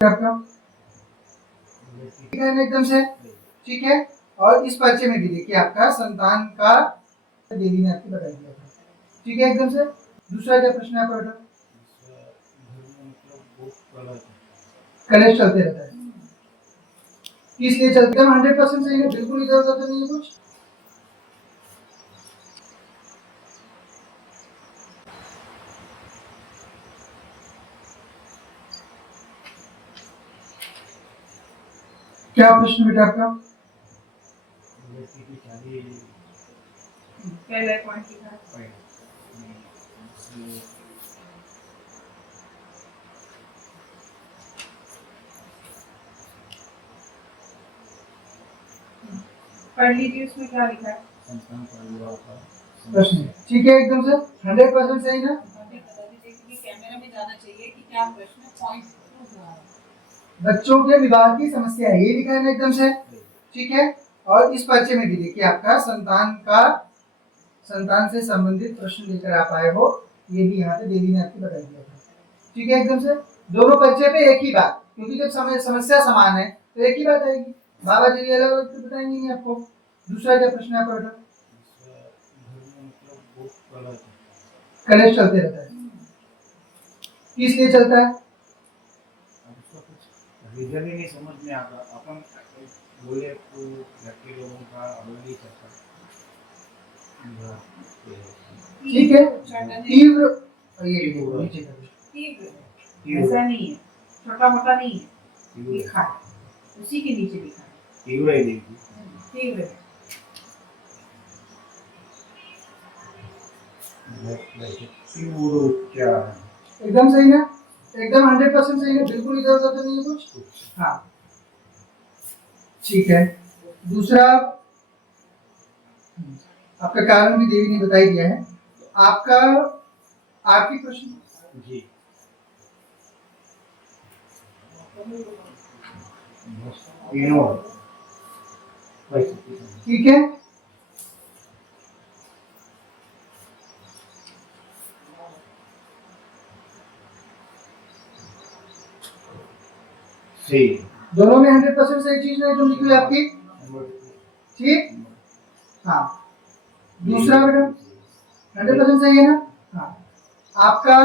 आपका ठीक है ना एकदम से, ठीक है। और इस पर्चे में भी देखिए आपका संतान का देवी ने आपको बता दिया था, ठीक है एकदम से। दूसरा क्या प्रश्न है आपका? कलेश चलते रहता है, किस लिए चलते हैं? 100% सही है, बिल्कुल इधर उधर तो नहीं है कुछ। क्या प्रश्न बेटा आपका? पहले पॉइंट की था पढ़ लीजिए, उसमें क्या लिखा है प्रश्न, ठीक है एकदम से 100% सही ना। कैमरा में जाना चाहिए कि क्या प्रश्न पॉइंट हुआ है। बच्चों के विवाह की समस्या है, ये लिखा है ना एकदम से, ठीक है। और इस पर्चे में भी देखिए आपका संतान से संबंधित प्रश्न लेकर आप आए हो, ये भी यहाँ पे देवी ने आपको बता दिया था, ठीक है एकदम से। दोनों पर्चे पे एक ही बात, क्योंकि जब समस्या समान है तो एक ही बात आएगी, बाबा जी अलग अलग तो बताएंगे नहीं आपको। दूसरा क्या प्रश्न है आपका? कलेश चलते रहता है, किस लिए चलता है? रीजन ही नहीं समझ में आता, अपन बोले तो घर के लोगों का अलग ही चलता है, ठीक है। तीव्र ऐसा नहीं है, छोटा मोटा नहीं है, लिखा है उसी के नीचे लिखा है तीव्र ही देखिए, तीव्र तीव्र क्या है, एकदम सही ना, एकदम 100% सही है, बिल्कुल इधर उधर तो नहीं है कुछ। हाँ ठीक है। दूसरा आपका कारण भी देवी ने बता ही दिया है। आपका आर्थिक प्रश्न जी ठीक है। सही, दोनों में 100% सही चीज नहीं जो लिखी हुई आपकी, ठीक। हाँ दूसरा बेटा 100% सही है ना। हाँ आपका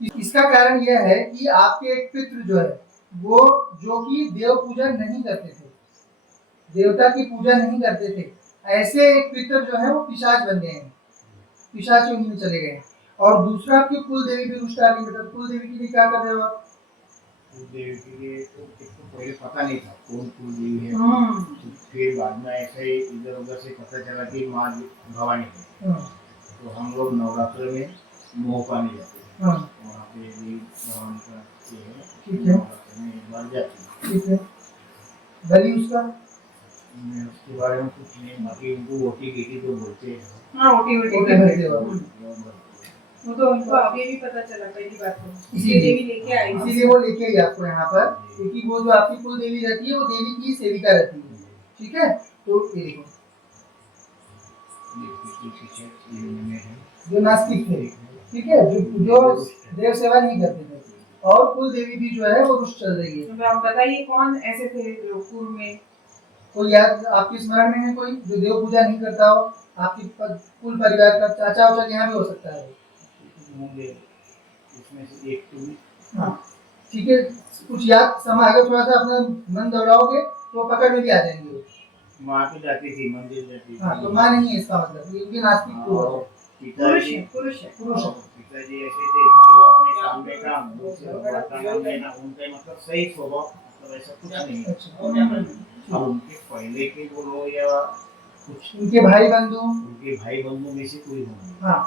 इसका कारण यह है कि आपके एक पितृ जो है वो, जो कि देव पूजा नहीं करते थे, देवता की पूजा नहीं करते थे, ऐसे एक पितृ जो है वो पिशाच बन गए हैं, पिशाच योनि में चले गए हैं। और दूसरा आपकी कुल देवी भी रुष्ट आ गई बेटा, कुल देवी के लिए क्या कर रहे हो आप? देवी के लिए तो पहले पता नहीं था कौन कुल देवी है, फिर बाद में ऐसे ही इधर उधर से पता चला कि माँ भवानी है, तो हम लोग नवरात्र में मोह पानी जाते हैं, वहाँ पे भी भगवान का ये है, ठीक है, नवरात्र में एक बार जाते हैं, ठीक है। बलि उसका मैं उसके बारे में कुछ नहीं, बाकी उनको वोटी गिटी तो बोलते हैं, हाँ वोटी वो तो उनको अभी भी पता चला पहली बात तो, इसलिए देवी लेके आई, इसीलिए वो लेके आई आपको यहाँ पर, क्योंकि वो जो आपकी कुल देवी रहती है वो देवी की सेविका रहती है, ठीक है। तो ये देखो जो नास्तिक थे, ठीक है, जो देव सेवा नहीं करते थे, और कुल देवी भी जो है वो रुष्ट चल रही है। तो बताइए कौन ऐसे थे जो पूर्व में, कोई याद आपके स्मरण में है कोई जो देव पूजा नहीं करता हो? आपकी कुल परिवार का चाचा वाचा यहाँ भी हो सकता है, उसमें से एक तो हाँ ठीक है। कुछ याद समय अगर थोड़ा सा अपना मन दौड़ाओगे तो पकड़ में भी आ जाएंगे। माँ तो जाती थी, मंदिर जाती थी, हाँ तो माँ नहीं है इसका मतलब, क्योंकि नास्तिक पुरुष है पुरुष है पुरुष है। पिताजी ऐसे थे कि वो अपने काम में काम, दूसरे भगवान का नाम लेना, उनका मतलब सही स्वभाव, मतलब ऐसा कुछ नहीं है। अब उनके पहले के बोलो या कुछ उनके भाई बंधु में से कोई होंगे, हाँ,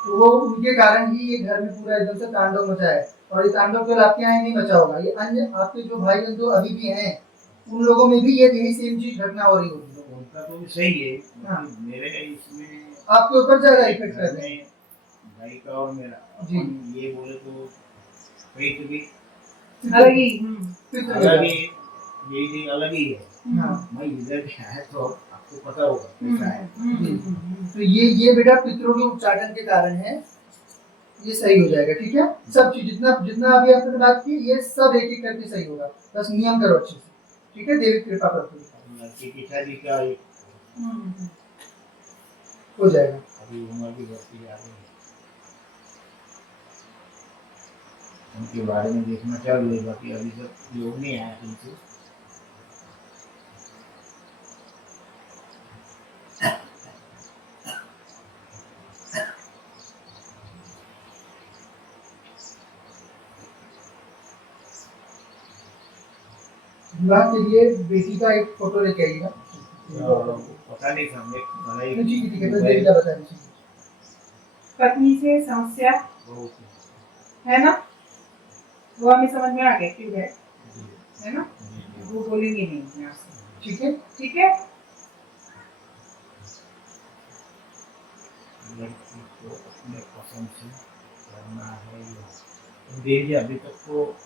तो वो उनके कारण ही ये घर में पूरा एकदम से तांडव मचा है। और ये तांडव केवल आपके यहाँ ही नहीं मचा होगा, ये अन्य आपके जो भाई बंधु अभी भी हैं उन लोगों में भी ये यही सेम चीज घटना हो रही होगी। उनका तो भी सही है, हाँ। मेरे इसमें आपके ऊपर ज्यादा इफेक्ट करते हैं भाई का और मेरा जी। ये बोले तो कहीं तो भी अलग ही यही दिन अलग ही है। हाँ। मैं इधर भी आया तो आपको पता होगा कैसा है। तो ये बेटा पितरों के उच्चाटन के कारण है, ये सही हो जाएगा। ठीक है, सब चीज जितना जितना अभी आपने बात की ये सब एक एक करके सही होगा, बस नियम करो अच्छे से। ठीक है, देवी कृपा करती है, लड़की की शादी का एक हो जाएगा। अभी उम्र भी बढ़ती जा रही है, उनके बारे में देखना चल रही है, बाकी अभी तक योग नहीं आया तुमसे। विवाह के लिए बेटी का एक फोटो लेके आइएगा। पता नहीं हमने बनाई ठीक है, देवी का बता दीजिए। पत्नी से समस्या है ना, वो हमें समझ में आ गया क्यों है ना, वो बोलेंगे नहीं आपसे। ठीक है, ठीक है, लड़की को अपने पसंद से करना है ये देवी अभी तक तो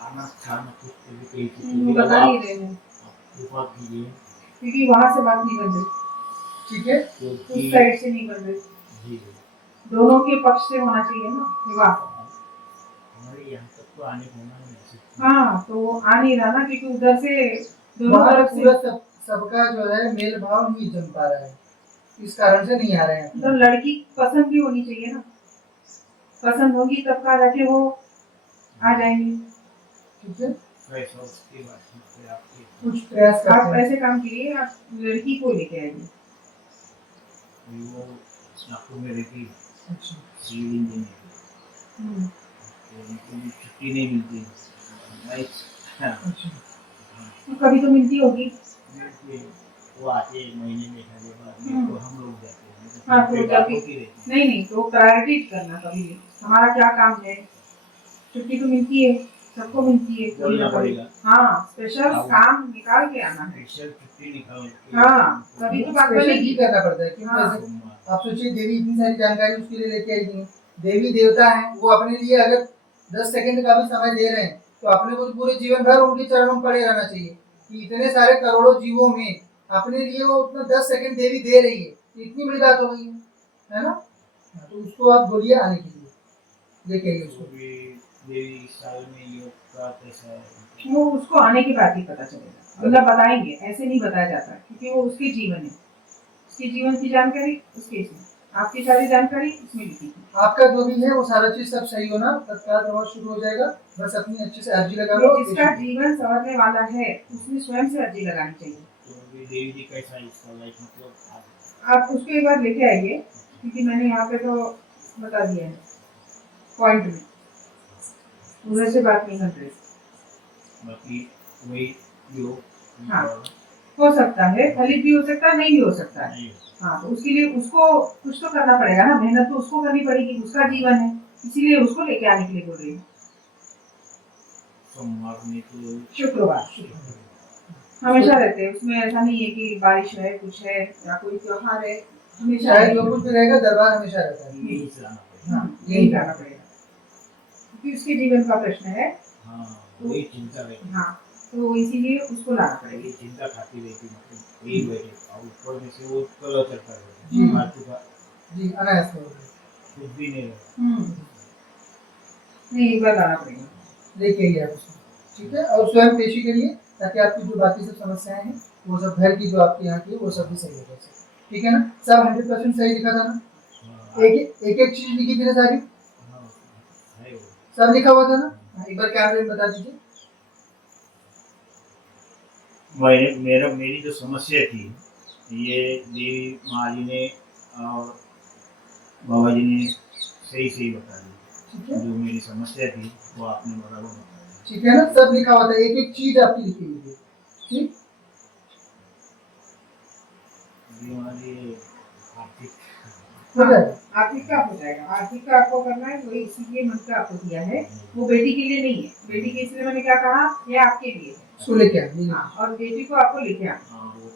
आना था ना कुछ भी वो बता नहीं रहे हैं कृपा कीजिए क्योंकि वहां से बात नहीं बन रही, ठीक है, उस क्योंकि साइड से नहीं बन रही, जी दोनों के पक्ष से होना चाहिए ना विवाह। हमारे यहाँ तक तो आने होना नहीं है। हाँ तो वो आ नहीं रहा ना क्योंकि उधर से दोनों वहाँ तरफ पूरा से सबका जो है मेल भाव नहीं जम पा रहा है, इस कारण से नहीं आ रहे हैं। तो लड़की पसंद भी होनी चाहिए ना, पसंद होगी तब का जाके वो आ जाएंगे। ठीक है, वैसा उसके बाद से आपके कुछ प्रयास आप करते हैं। ऐसे काम कीजिए, आप लड़की को लेके आइए। वो नागपुर में रहती अच्छा, सिविल इंजीनियर, तो उनको भी छुट्टी नहीं मिलती। नाइस, हाँ, अच्छा, तो कभी तो मिलती होगी। मिलती है। वो आते हैं महीने में एक आधे बार, नहीं तो हम लोग जाते हैं। हाँ तो फिर जब बात भी होती रहती है। नहीं तो प्रायोरिटी करना कभी भी, हमारा क्या काम है, छुट्टी तो मिलती है, सबको मिलती है कभी ना बोलना कभी। पड़ेगा। हाँ स्पेशल हाँ। काम निकाल के आना है। स्पेशल छुट्टी निकाल के हाँ तभी तो बात स्पेशल भी बनेगी। करना पड़ता है क्योंकि हाँ। जैसे आप सोचिए देवी इतनी सारी जानकारी उसके लिए लेके आई थी, देवी देवता है, वो अपने लिए अगर 10 सेकंड का भी समय दे रहे हैं तो अपने को तो पूरे जीवन भर उनके चरणों में पड़े रहना चाहिए कि इतने सारे करोड़ों जीवों में अपने लिए वो उतना 10 सेकंड देवी दे रही है, तो इतनी बड़ी बात हो गई है ना। हाँ, तो उसको आप बोलिए आने के लिए, लेके आइए उसको। देवी साल में योग का कैसा है? वो उसको आने के बाद ही पता चलेगा, मतलब बताएंगे, ऐसे नहीं बताया जाता क्योंकि वो उसके जीवन है, उसके जीवन की जानकारी उसके इसमें, आपकी सारी जानकारी इसमें लिखी थी। आपका जो भी है वो सारा चीज सब सही होना, तत्काल प्रभाव शुरू हो जाएगा, बस अपनी अच्छे से अर्जी लगा लो। जिसका जीवन संवरने वाला है उसने स्वयं से अर्जी लगानी चाहिए। तो अभी देवी जी कैसा है इसका लाइफ, मतलब आप उसको एक बार लेके आइए क्योंकि मैंने यहाँ पे तो बता दिया है पॉइंट में, उधर से बात नहीं कर रही। बाकी वही योग हाँ हो सकता है, फलित भी हो सकता है, नहीं भी हो सकता है। नहीं हाँ तो उसके लिए उसको कुछ तो करना पड़ेगा ना, मेहनत तो उसको करनी पड़ेगी, उसका जीवन है, इसीलिए उसको लेके आने के लिए बोल रही हूँ। सोमवार में तो शुक्रवार हमेशा रहते हैं, उसमें ऐसा नहीं है कि बारिश है कुछ है या कोई त्योहार है, हमेशा चाहे जो कुछ भी रहेगा दरबार हमेशा रहता है। यही चलाना पड़ेगा। हाँ, यही करना पड़ेगा क्योंकि उसके जीवन का प्रश्न है। हाँ वही चिंता रहती है। हाँ तो इसीलिए उसको लाना पड़ेगा। ये चिंता खाती रहती है, मतलब यही बैठे और ऊपर में से वो कलर चलता रहता जी। है फालतू का जी, अनायास में कुछ भी नहीं रहता। नहीं एक बार लाना पड़ेगा। लेके आइए आप उसको, ठीक है, और स्वयं पेशी करिए ताकि आपकी जो बाकी सब समस्याएं हैं वो सब घर की जो आपके यहाँ की है वो सब भी सही हो जाए। ठीक है ना, सब 100% सही लिखा था ना, हाँ, एक चीज लिखी थी ना सारी, हाँ, है वो। सब लिखा हुआ था ना। एक बार कैमरे में बता दीजिए। मेरी जो समस्या थी ये देवी माँ जी ने और बाबा जी ने सही सही बता दी। ठीक है, जो मेरी समस्या थी वो आपने बराबर बताया। ठीक है ना, सब लिखा हुआ था, एक एक चीज आपकी लिखी हुई थी। ठीक, अभी हमारी आर्थिक हो जाएगा। आर्थिक का हो जाएगा, आर्थिक का आपको करना है, वही इसीलिए मंत्र आपको दिया है, वो बेटी के लिए नहीं है, बेटी के इसलिए मैंने क्या कहा ये आपके लिए है। उसको लेके आइए। हाँ और बेटी को आपको लेके आना, वो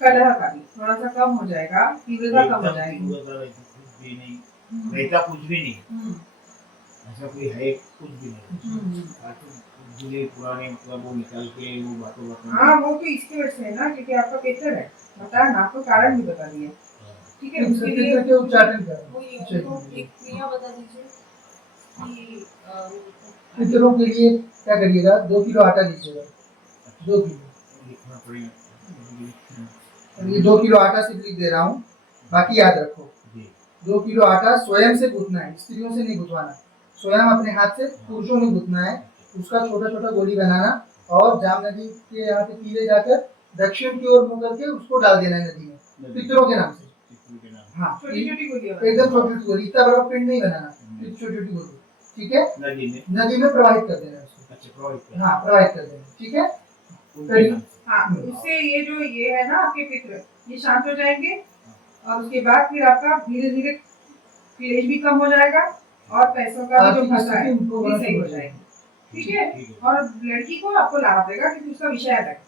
कलह का भी थोड़ा सा कम हो जाएगा, तीव्रता कम हो जाएगी। कुछ भी नहीं रहता, कुछ भी नहीं ऐसा कोई है, कुछ भी नहीं फालतू पुराने मतलब वो निकल के वो बातों बातों। हाँ वो तो इसकी वजह से है ना क्योंकि आपका पेपर है, बताया ना, आपको कारण भी बता दिया। ठीक है, उसके लिए के उच्चाटन कर वही उनको एक क्रिया बता दीजिए। कि पितरों के लिए क्या करिएगा, 2 किलो आटा लीजिएगा, 2 किलो। लिखना पड़ेगा ये 2 किलो आटा सिर्फ लिख दे रहा हूँ, बाकी याद रखो। जी 2 किलो आटा स्वयं से गूंथना है, स्त्रियों से नहीं गूंथवाना। स्वयं अपने हाथ से पुरुषों ने गूंथना है। उसका छोटा छोटा गोली बनाना और जाम नदी के यहाँ से तीरे जाकर दक्षिण की ओर मुंह करके उसको डाल देना है नदी में, पितरों के नाम से। पितरों के नाम हाँ, छोटी छोटी गोलियां एकदम छोटी छोटी गोली, इतना बड़ा पिंड नहीं बनाना, छोटी छोटी गोली, ठीक है। नदी में प्रवाहित कर देना उसको। अच्छा प्रवाहित हाँ, प्रवाहित कर देना, ठीक है। उनके नाम से। हाँ, उससे ये जो ये है ना आपके पित्र, ये शांत हो जाएंगे और उसके बाद फिर आपका धीरे धीरे क्लेश भी कम हो जाएगा और पैसों का भी जो फंसा है वो भी सही हो जाएगा। ठीक है, और लड़की को आपको लाना पड़ेगा क्योंकि उसका विषय अलग है।